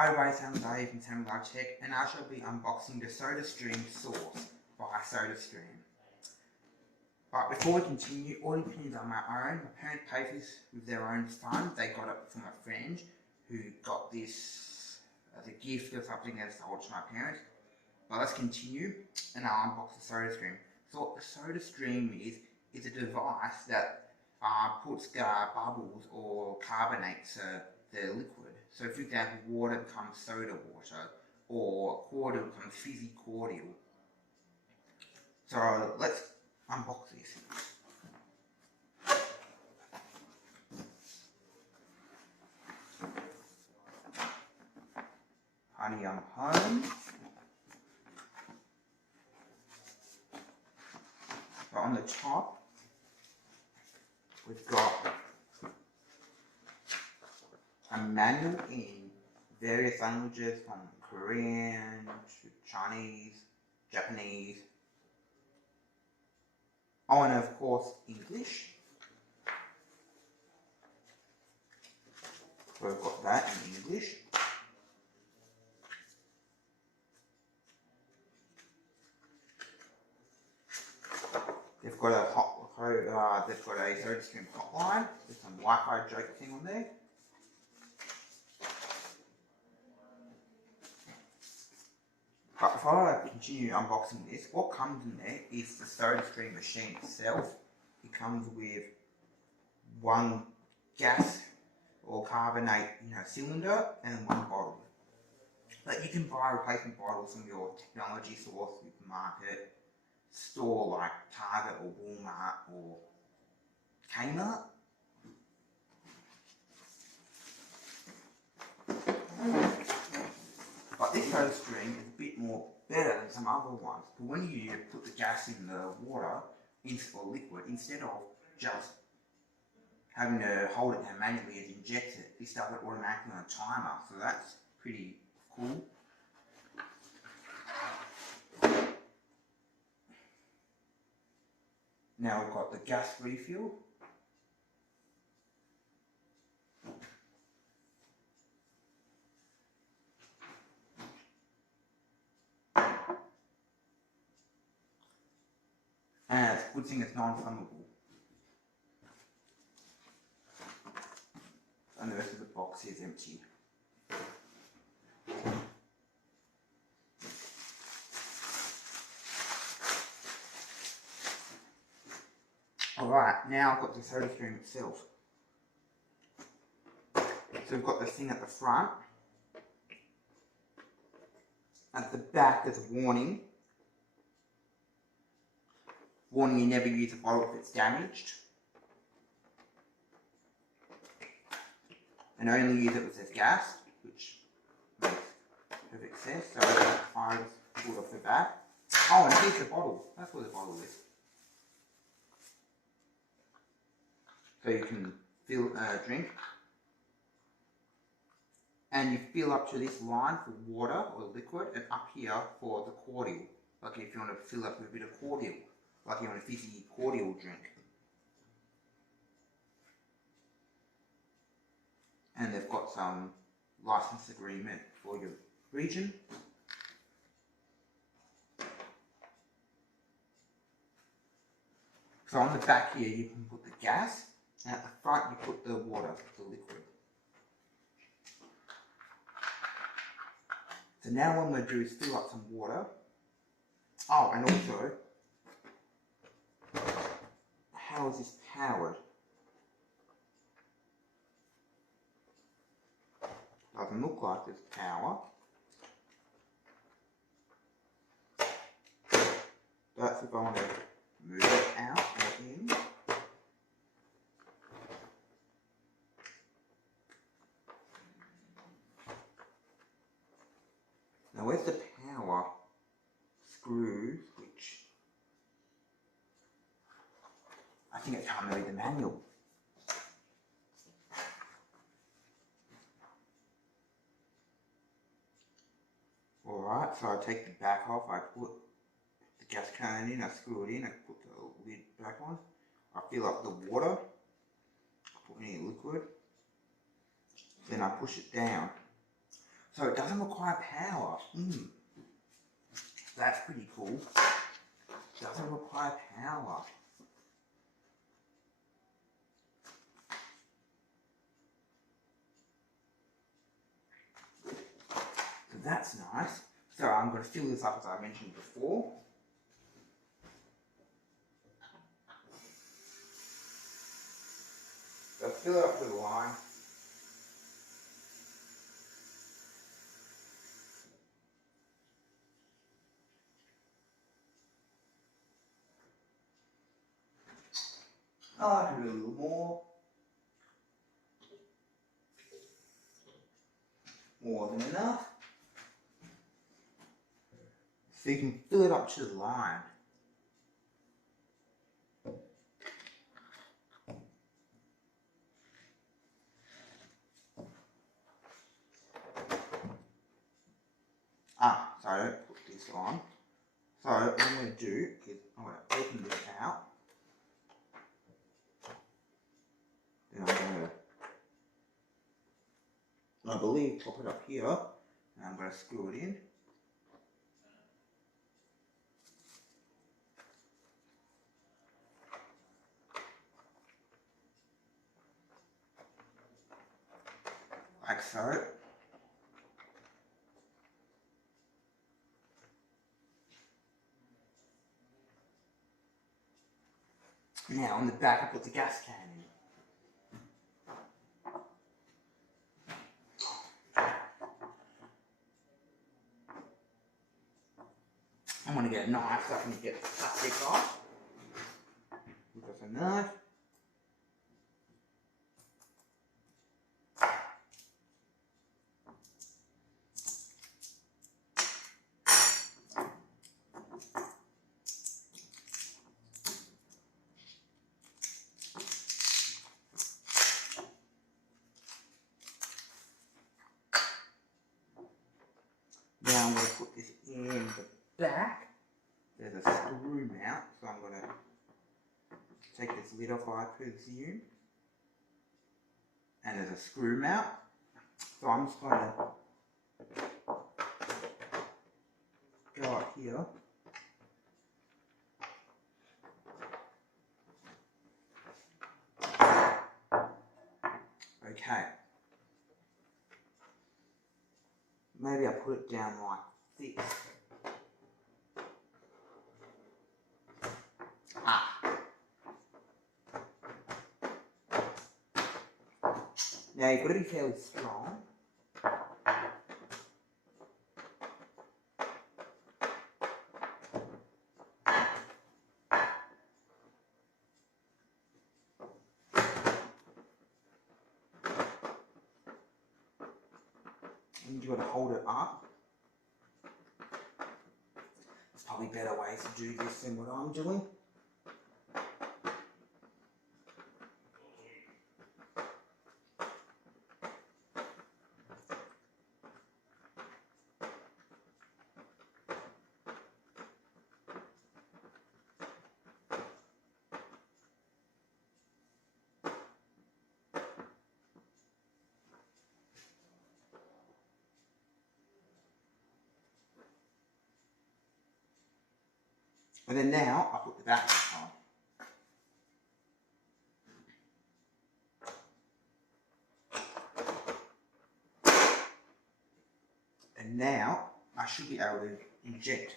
Hi everybody, Sam Dave from Sam Live Tech, and I shall be unboxing the SodaStream sauce by SodaStream. But before we continue, all the opinions are my own. My parents paid for this with their own funds. They got it from a friend who got this as a gift or something as told to my parents. But let's continue, and I'll unbox the SodaStream. So what the SodaStream is a device that puts bubbles or carbonates the liquid. So for example, water becomes soda water, or cordial becomes fizzy cordial. So let's unbox this. Honey, I'm home. So on the top, we've got a manual in various languages from Korean to Chinese, Japanese, oh, and of course English. So we've got that in English. They've got a SodaStream hotline with some Wi-Fi joke thing on there. But before I continue unboxing this, what comes in there is the SodaStream machine itself. It comes with one gas or carbonate cylinder and one bottle. But you can buy replacement bottles from your technology store, supermarket, store like Target or Walmart or Kmart. But this SodaStream is a bit more better than some other ones. But when you put the gas in the water or liquid, instead of just having to hold it and manually inject it, this does it automatically on a timer. So that's pretty cool. Now we've got the gas refill. And it's a good thing it's non-flammable. And the rest of the box is empty. Alright, now I've got the SodaStream itself. So we've got the thing at the front. At the back there's a warning. Warning, you never use a bottle if it's damaged. And only use it if there's gas, which makes perfect sense. So I just pulled off the back. Oh, and here's the bottle. That's what the bottle is. So you can fill a drink. And you fill up to this line for water or liquid, and up here for the cordial. Like if you want to fill up with a bit of cordial. Like you want a fizzy cordial drink. And they've got some license agreement for your region. So on the back here you can put the gas, and at the front you put the water, the liquid. So now what I'm going to do is fill up some water. Oh, and also, how is this powered? Doesn't look like there's power. That's if I want to move it out or in. Now where's the power screws, which I think I can't read the manual. Alright, so I take the back off, I put the gas can in, I screw it in, I put the lid back on, I fill up the water, put any liquid, then I push it down. So it doesn't require power. That's pretty cool. Doesn't require power. So that's nice. So I'm going to fill this up as I mentioned before. So fill it up to the line. I can do a little more. More than enough. So you can fill it up to the line. So I don't put this on. So what I'm going to do is I'm going to open this out. Then I'm going to, I believe, pop it up here. And I'm going to screw it in. Like so. Now on the back I put the gas can in. I'm going to get a knife so I can get the plastic off. We've got a knife. Now I'm going to put this in the back. There's a screw mount, so I'm going to take this lid off, I presume. And there's a screw mount. So I'm just going to go up here. Okay. Maybe I'll put it down like this. Now you've got to be fairly strong. And you've got to hold it up. There's probably better ways to do this than what I'm doing. And then now I put the back on. And now I should be able to inject.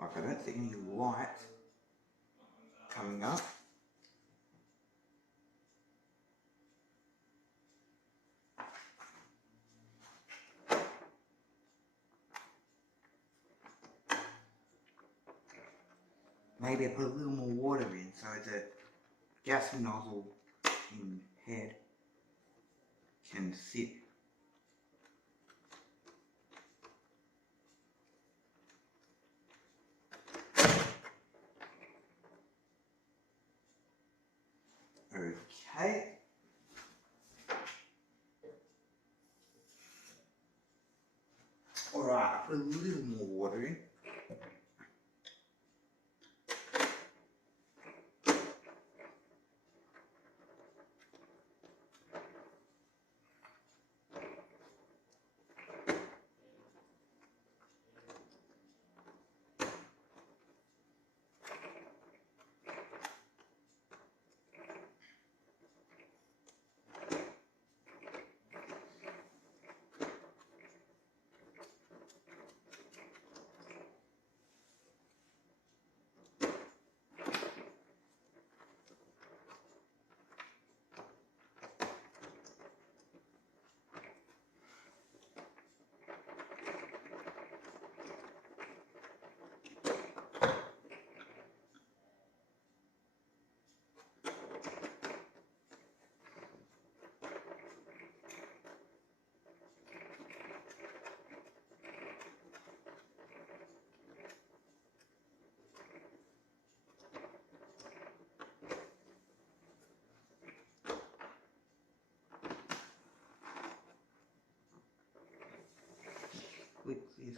Like I don't see any light coming up. Maybe I put a little more water in so the gas nozzle in head can sit. Okay. Alright, I'll put a little more water in. Click this.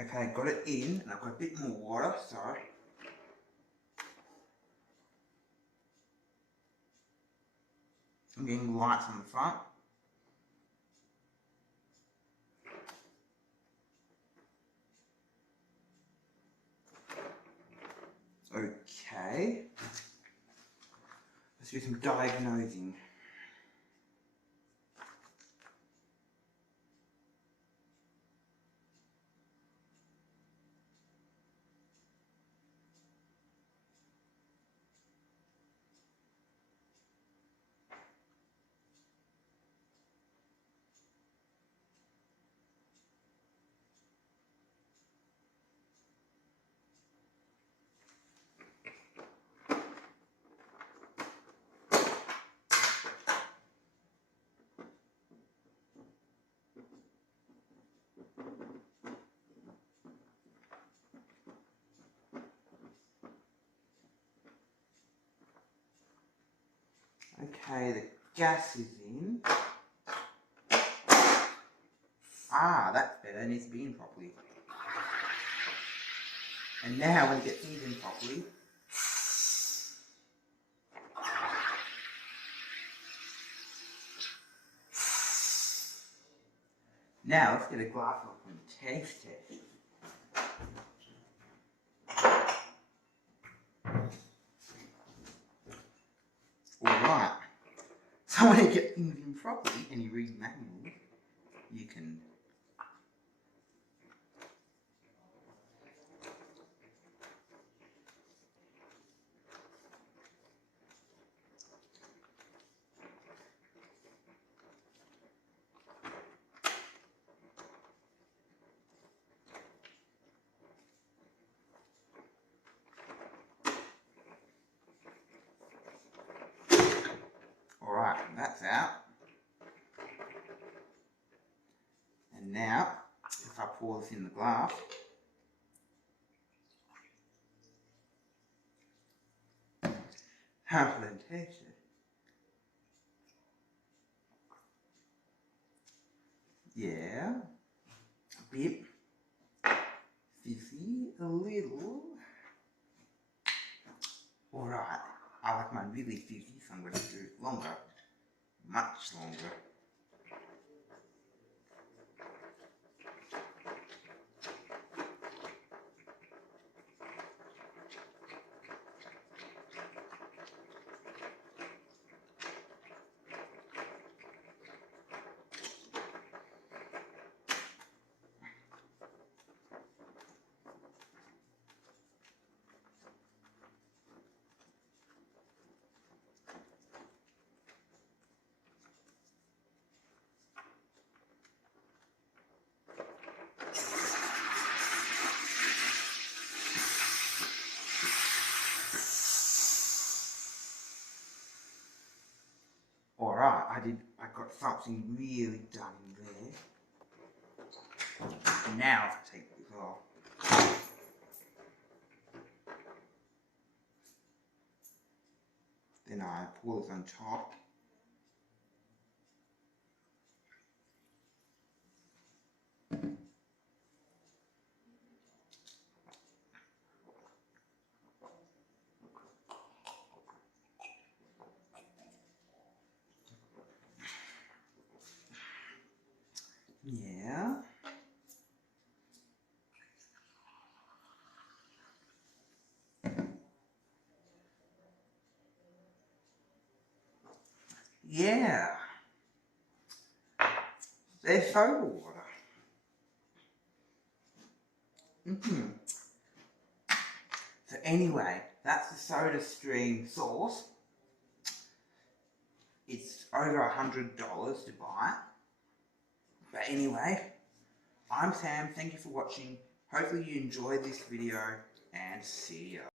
Okay, got it in, and I've got a bit more water, so I'm getting lights on the front. Okay, let's do some diagnosing. Okay, the gas is in. Ah, that's better, it needs to be in properly. And now when it gets things in properly, now let's get a glass off and taste test. Alright, so when you get things in properly and you read manuals, you can Alright, that's out. And now, if I pour this in the glass, have a taste it. Yeah, a bit fizzy, a little. Alright, I like mine really fizzy, so I'm going to do it longer, much longer. got something really done in there. Now if I take this off. Then I pour this on top. Yeah. Yeah. There's soda water. So anyway, that's the SodaStream sauce. It's over $100 to buy it. But anyway, I'm Sam. Thank you for watching. Hopefully you enjoyed this video and see ya.